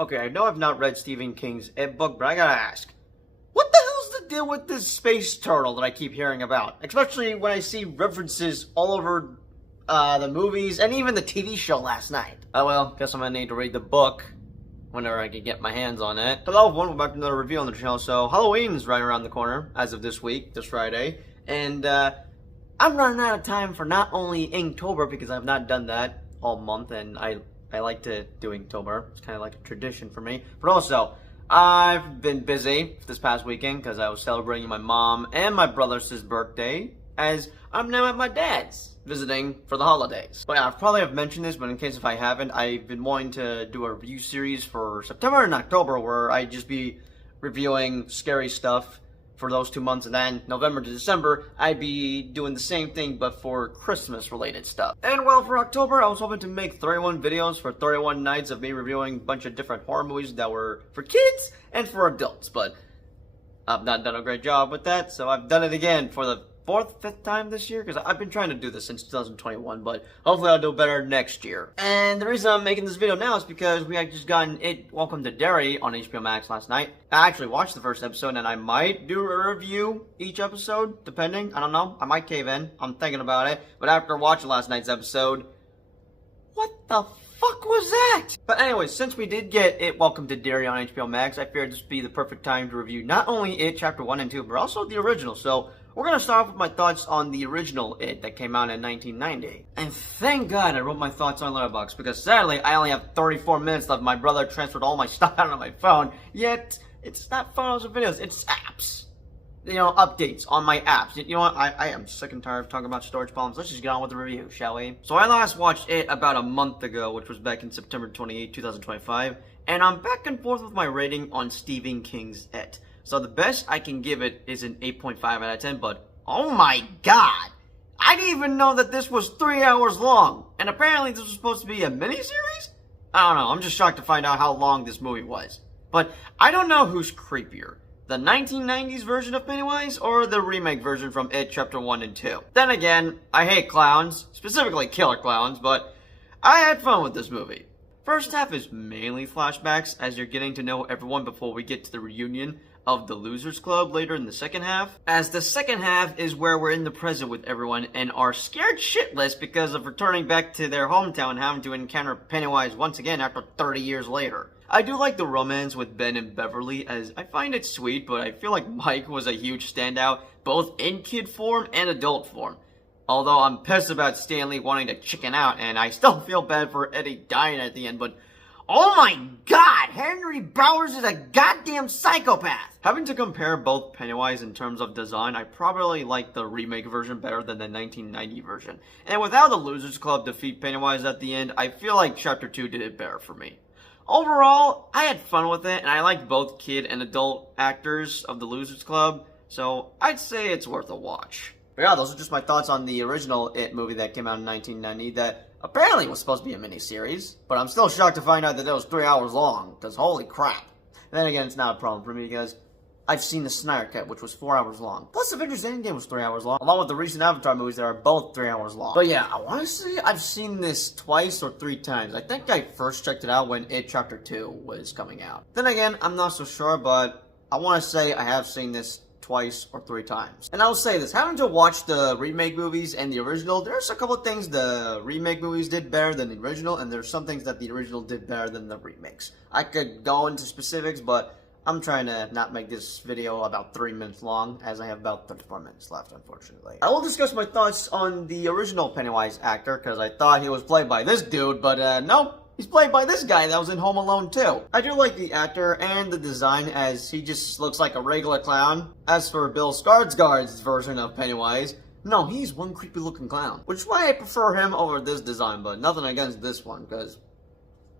Okay, I know I've not read Stephen King's It book, but I gotta ask. What the hell's the deal with this space turtle that I keep hearing about? Especially when I see references all over the movies and even the TV show last night. Oh well, guess I'm gonna need to read the book whenever I can get my hands on it. Hello everyone, welcome back to another review on the channel. So Halloween's right around the corner as of this week, this Friday. And I'm running out of time for not only Inktober, because I've not done that all month, and I like to do Inktober. It's kind of like a tradition for me. But also, I've been busy this past weekend because I was celebrating my mom and my brother's birthday, as I'm now at my dad's visiting for the holidays. But yeah, I probably have mentioned this, but in case if I haven't, I've been wanting to do a review series for September and October where I'd just be reviewing scary stuff for those 2 months, and then November to December, I'd be doing the same thing but for Christmas related stuff. And well, for October, I was hoping to make 31 videos for 31 nights of me reviewing a bunch of different horror movies that were for kids and for adults, but I've not done a great job with that, so I've done it again for the fifth time this year, because I've been trying to do this since 2021, but hopefully I'll do better next year. And the reason I'm making this video now is because we had just gotten It Welcome to Derry on HBO Max last night. I actually watched the first episode, and I might do a review each episode, depending. I don't know. I might cave in. I'm thinking about it. But after watching last night's episode, what the fuck was that? But anyway, since we did get It Welcome to Derry on HBO Max, I figured this would be the perfect time to review not only It Chapter 1 and 2, but also the original. So we're going to start off with my thoughts on the original It that came out in 1990. And thank God I wrote my thoughts on Letterboxd, because sadly I only have 34 minutes left. My brother transferred all my stuff out of my phone, yet it's not photos or videos, it's apps. You know, updates on my apps. You know what, I am sick and tired of talking about storage problems. Let's just get on with the review, shall we? So I last watched It about a month ago, which was back in September 28, 2025, and I'm back and forth with my rating on Stephen King's It. So the best I can give it is an 8.5 out of 10, but oh my god! I didn't even know that this was 3 hours long, and apparently this was supposed to be a miniseries? I don't know, I'm just shocked to find out how long this movie was. But I don't know who's creepier, the 1990s version of Pennywise or the remake version from It Chapter 1 and 2. Then again, I hate clowns, specifically killer clowns, but I had fun with this movie. First half is mainly flashbacks as you're getting to know everyone before we get to the reunion of the Losers Club later in the second half, as the second half is where we're in the present with everyone and are scared shitless because of returning back to their hometown and having to encounter Pennywise once again after 30 years later. I do like the romance with Ben and Beverly, as I find it sweet, but I feel like Mike was a huge standout both in kid form and adult form. Although I'm pissed about Stanley wanting to chicken out, and I still feel bad for Eddie dying at the end, but oh my god, Henry Bowers is a goddamn psychopath! Having to compare both Pennywise in terms of design, I probably like the remake version better than the 1990 version. And with how the Losers Club defeat Pennywise at the end, I feel like Chapter 2 did it better for me. Overall, I had fun with it, and I liked both kid and adult actors of the Losers Club, so I'd say it's worth a watch. But yeah, those are just my thoughts on the original It movie that came out in 1990 that apparently was supposed to be a miniseries, but I'm still shocked to find out that it was 3 hours long, because holy crap. And then again, it's not a problem for me because I've seen the Snyder Cut, which was 4 hours long. Plus, Avengers Endgame was 3 hours long, along with the recent Avatar movies that are both 3 hours long. But yeah, I want to say I've seen this twice or 3 times. I think I first checked it out when It Chapter 2 was coming out. Then again, I'm not so sure, but I want to say I have seen this twice or 3 times. And I'll say this, having to watch the remake movies and the original, there's a couple of things the remake movies did better than the original, and there's some things that the original did better than the remakes. I could go into specifics, but I'm trying to not make this video about 3 minutes long, as I have about 34 minutes left, unfortunately. I will discuss my thoughts on the original Pennywise actor, because I thought he was played by this dude, but nope. He's played by this guy that was in Home Alone 2. I do like the actor and the design, as he just looks like a regular clown. As for Bill Skarsgård's version of Pennywise, no, he's one creepy looking clown. Which is why I prefer him over this design, but nothing against this one, because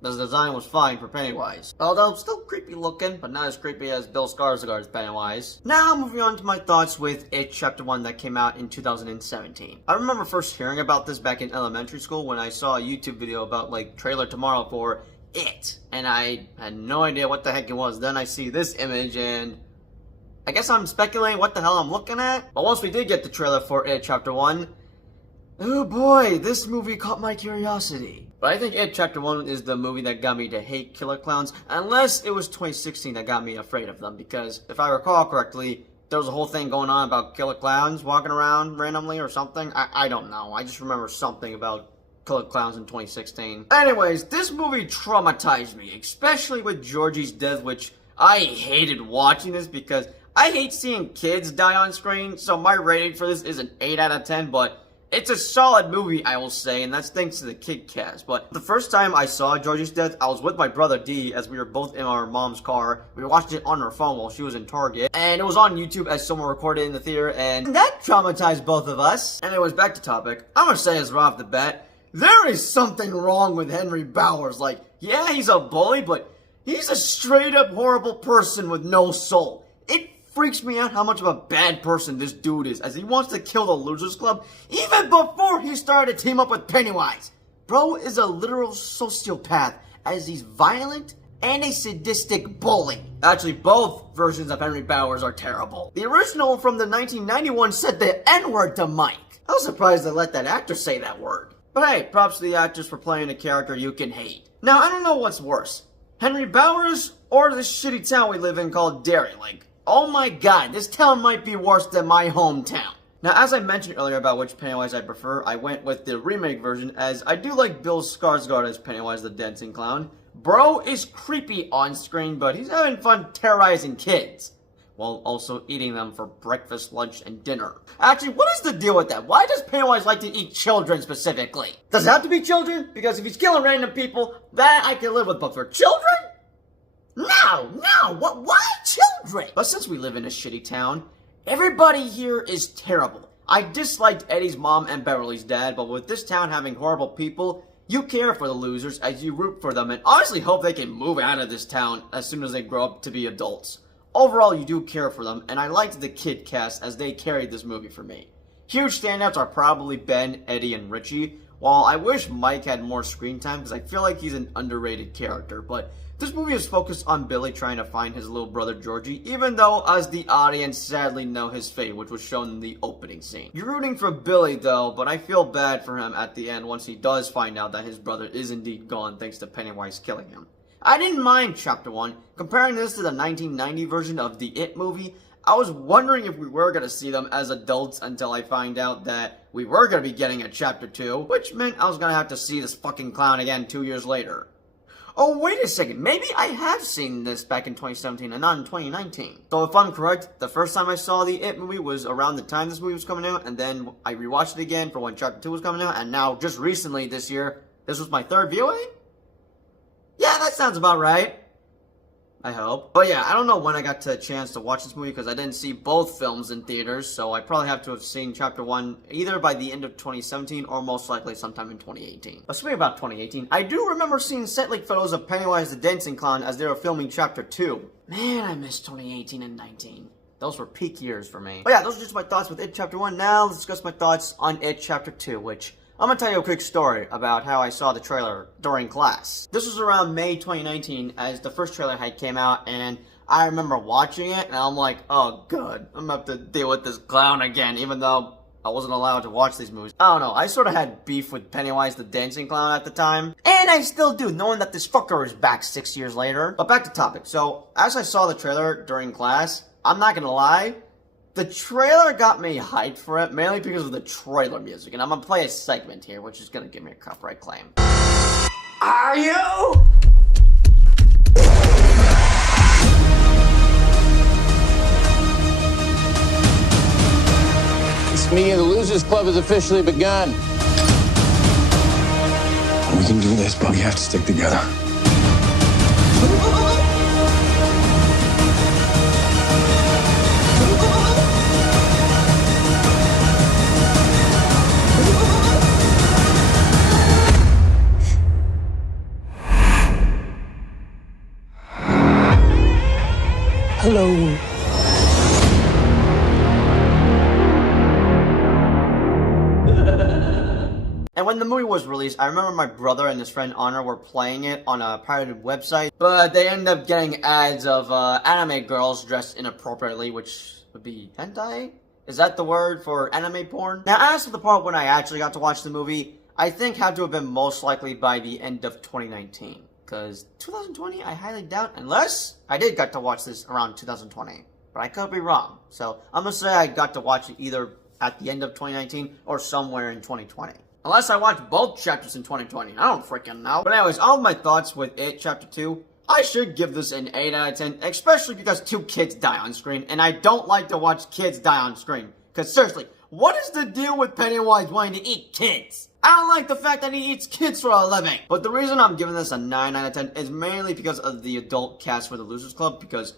the design was fine for Pennywise. Although still creepy looking, but not as creepy as Bill Skarsgård's Pennywise. Now moving on to my thoughts with It Chapter 1 that came out in 2017. I remember first hearing about this back in elementary school when I saw a YouTube video about like trailer tomorrow for It. And I had no idea what the heck it was. Then I see this image and I guess I'm speculating what the hell I'm looking at. But once we did get the trailer for It Chapter 1, oh boy, this movie caught my curiosity. But I think It Chapter 1 is the movie that got me to hate killer clowns, unless it was 2016 that got me afraid of them, because if I recall correctly, there was a whole thing going on about killer clowns walking around randomly or something. I don't know. I just remember something about killer clowns in 2016. Anyways, this movie traumatized me, especially with Georgie's death, which I hated watching this because I hate seeing kids die on screen, so my rating for this is an 8 out of 10, but it's a solid movie, I will say, and that's thanks to the kid cast. But the first time I saw Georgie's death, I was with my brother D, as we were both in our mom's car. We watched it on her phone while she was in Target, and it was on YouTube as someone recorded in the theater, and that traumatized both of us. Anyways, back to topic. I'm gonna say this right off the bat. There is something wrong with Henry Bowers. Like, yeah, he's a bully, but he's a straight-up horrible person with no soul. It freaks me out how much of a bad person this dude is, as he wants to kill the Losers Club even before he started to team up with Pennywise. Bro is a literal sociopath, as he's violent and a sadistic bully. Actually, both versions of Henry Bowers are terrible. The original from the 1991 said the N-word to Mike. I was surprised they let that actor say that word. But hey, props to the actors for playing a character you can hate. Now, I don't know what's worse, Henry Bowers or this shitty town we live in called Derry. Like, oh my god, this town might be worse than my hometown. Now, as I mentioned earlier about which Pennywise I prefer, I went with the remake version, as I do like Bill Skarsgård as Pennywise the Dancing Clown. Bro is creepy on screen, but he's having fun terrorizing kids, while also eating them for breakfast, lunch, and dinner. Actually, what is the deal with that? Why does Pennywise like to eat children specifically? Does it have to be children? Because if he's killing random people, that I can live with, but for children? No, why children? But since we live in a shitty town, everybody here is terrible. I disliked Eddie's mom and Beverly's dad, but with this town having horrible people, you care for the losers as you root for them and honestly hope they can move out of this town as soon as they grow up to be adults. Overall, you do care for them, and I liked the kid cast as they carried this movie for me. Huge standouts are probably Ben, Eddie, and Richie, while I wish Mike had more screen time because I feel like he's an underrated character, but this movie is focused on Billy trying to find his little brother Georgie, even though us the audience sadly know his fate, which was shown in the opening scene. You're rooting for Billy though, but I feel bad for him at the end once he does find out that his brother is indeed gone thanks to Pennywise killing him. I didn't mind Chapter 1. Comparing this to the 1990 version of the It movie, I was wondering if we were going to see them as adults until I find out that we were going to be getting a Chapter 2, which meant I was going to have to see this fucking clown again 2 years later. Oh, wait a second, maybe I have seen this back in 2017 and not in 2019. So if I'm correct, the first time I saw the It movie was around the time this movie was coming out, and then I rewatched it again for when Chapter 2 was coming out, and now just recently this year, this was my third viewing? Yeah, that sounds about right. I hope. But yeah, I don't know when I got a chance to watch this movie because I didn't see both films in theaters, so I probably have to have seen Chapter 1 either by the end of 2017 or most likely sometime in 2018. But speaking about 2018, I do remember seeing set leak photos of Pennywise the Dancing Clown as they were filming Chapter 2. Man, I miss 2018 and 19. Those were peak years for me. But yeah, those are just my thoughts with It Chapter 1. Now let's discuss my thoughts on It Chapter 2, which I'm gonna tell you a quick story about how I saw the trailer during class. This was around May 2019 as the first trailer had came out, and I remember watching it and I'm like, oh good, I'm gonna have to deal with this clown again, even though I wasn't allowed to watch these movies. I don't know, I sort of had beef with Pennywise the Dancing Clown at the time, and I still do, knowing that this fucker is back 6 years later. But back to topic. So, as I saw the trailer during class, I'm not gonna lie, the trailer got me hyped for it, mainly because of the trailer music, and I'm gonna play a segment here, which is gonna give me a copyright claim. Are you? This meeting of the Losers Club has officially begun. We can do this, but we have to stick together. Hello. And when the movie was released, I remember my brother and his friend Honor were playing it on a pirated website, but they ended up getting ads of anime girls dressed inappropriately, which would be hentai? Is that the word for anime porn? Now, as for the part when I actually got to watch the movie, I think had to have been most likely by the end of 2019. Because 2020, I highly doubt, unless I did get to watch this around 2020. But I could be wrong. So I'm going to say I got to watch it either at the end of 2019 or somewhere in 2020. Unless I watched both chapters in 2020. I don't freaking know. But anyways, all of my thoughts with It Chapter 2. I should give this an 8 out of 10, especially because 2 kids die on screen. And I don't like to watch kids die on screen. Because seriously, what is the deal with Pennywise wanting to eat kids? I don't like the fact that he eats kids for a living. But the reason I'm giving this a 9 out of 10 is mainly because of the adult cast for the Losers Club. Because,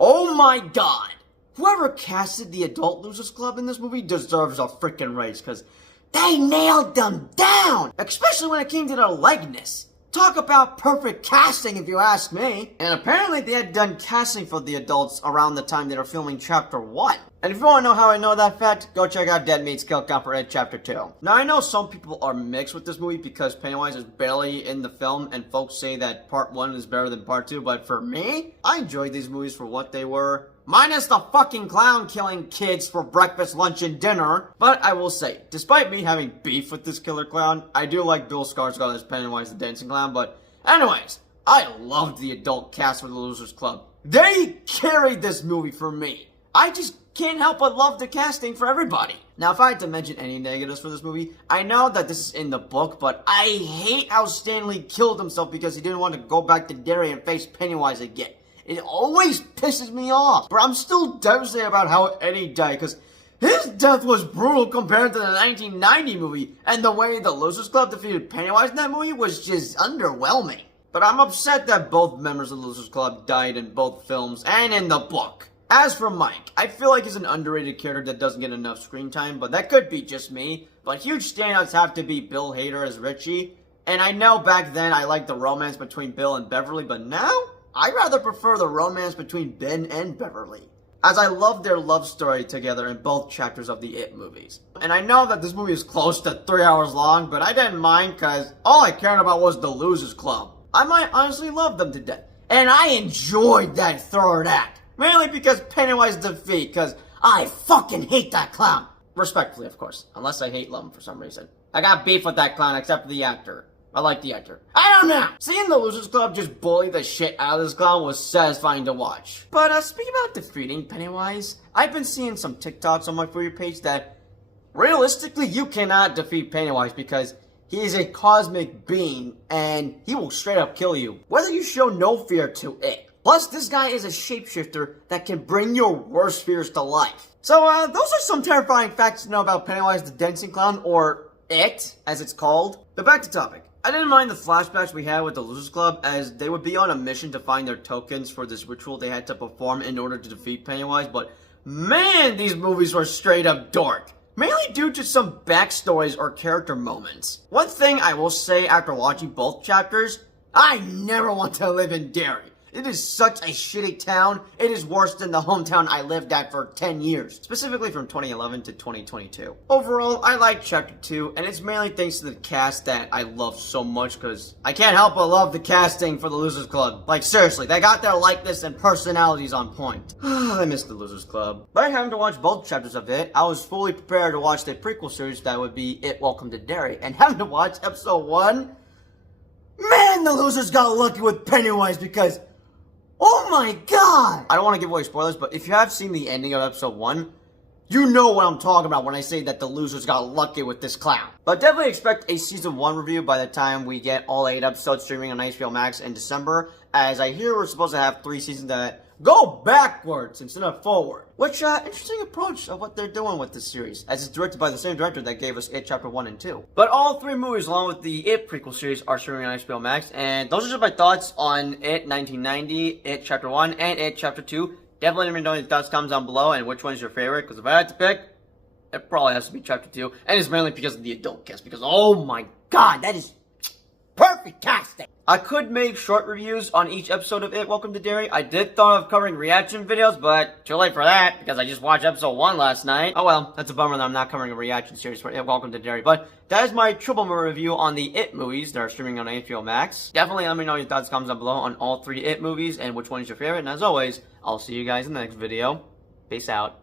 oh my god, whoever casted the adult Losers Club in this movie deserves a freaking raise. Because they nailed them down. Especially when it came to their likeness. Talk about perfect casting if you ask me. And apparently they had done casting for the adults around the time they were filming Chapter 1. And if you want to know how I know that fact, go check out Dead Meat's Kill Count for It Chapter 2. Now I know some people are mixed with this movie because Pennywise is barely in the film and folks say that Part 1 is better than Part 2, but for me, I enjoyed these movies for what they were. Minus the fucking clown killing kids for breakfast, lunch, and dinner. But I will say, despite me having beef with this killer clown, I do like Bill Skarsgård as Pennywise the Dancing Clown. But anyways, I loved the adult cast for the Losers Club. They carried this movie for me. I just can't help but love the casting for everybody. Now, if I had to mention any negatives for this movie, I know that this is in the book, but I hate how Stanley killed himself because he didn't want to go back to Derry and face Pennywise again. It always pisses me off. But I'm still devastated about how Eddie died, because his death was brutal compared to the 1990 movie, and the way the Losers Club defeated Pennywise in that movie was just underwhelming. But I'm upset that both members of the Losers Club died in both films and in the book. As for Mike, I feel like he's an underrated character that doesn't get enough screen time, but that could be just me. But huge standouts have to be Bill Hader as Richie. And I know back then I liked the romance between Bill and Beverly, but now I rather prefer the romance between Ben and Beverly, as I love their love story together in both chapters of the It movies. And I know that this movie is close to 3 hours long, but I didn't mind because all I cared about was the Losers Club. I might honestly love them to death. And I enjoyed that third act. Mainly because Pennywise defeat, because I fucking hate that clown. Respectfully, of course. Unless I hate Lum for some reason. I got beef with that clown except for the actor. I like the actor. I don't know! Seeing the Losers Club just bully the shit out of this clown was satisfying to watch. But speaking about defeating Pennywise, I've been seeing some TikToks on my For You page that realistically you cannot defeat Pennywise because he is a cosmic being and he will straight up kill you, whether you show no fear to it. Plus, this guy is a shapeshifter that can bring your worst fears to life. So, those are some terrifying facts to know about Pennywise the Dancing Clown, or It, as it's called. But back to topic. I didn't mind the flashbacks we had with the Losers Club, as they would be on a mission to find their tokens for this ritual they had to perform in order to defeat Pennywise, but man, these movies were straight up dark. Mainly due to some backstories or character moments. One thing I will say after watching both chapters, I never want to live in Derry. It is such a shitty town. It is worse than the hometown I lived at for 10 years. Specifically from 2011 to 2022. Overall, I like Chapter 2, and it's mainly thanks to the cast that I love so much, because I can't help but love the casting for the Losers Club. Like, seriously, they got their likeness and personalities on point. I miss the Losers Club. By having to watch both chapters of It, I was fully prepared to watch the prequel series that would be It Welcome to Derry, and having to watch episode 1, man, the losers got lucky with Pennywise because, oh my god! I don't want to give away spoilers, but if you have seen the ending of episode 1, you know what I'm talking about when I say that the losers got lucky with this clown. But definitely expect a season 1 review by the time we get all 8 episodes streaming on HBO Max in December, as I hear we're supposed to have 3 seasons that go backwards instead of forward. Which, interesting approach of what they're doing with this series, as it's directed by the same director that gave us It Chapter 1 and 2. But all 3 movies, along with the It prequel series, are streaming on HBO Max, and those are just my thoughts on It 1990, It Chapter 1, and It Chapter 2. Definitely let me know your thoughts, comments down below, and which one's your favorite, because if I had to pick, it probably has to be Chapter 2, and it's mainly because of the adult cast, because oh my god, that is perfect casting! I could make short reviews on each episode of It Welcome to Derry. I did thought of covering reaction videos, but too late for that, because I just watched episode 1 last night. Oh well, that's a bummer that I'm not covering a reaction series for It Welcome to Derry, but that is my triple movie review on the It movies that are streaming on HBO Max. Definitely let me know your thoughts, comments down below on all 3 It movies, and which one is your favorite, and as always, I'll see you guys in the next video. Peace out.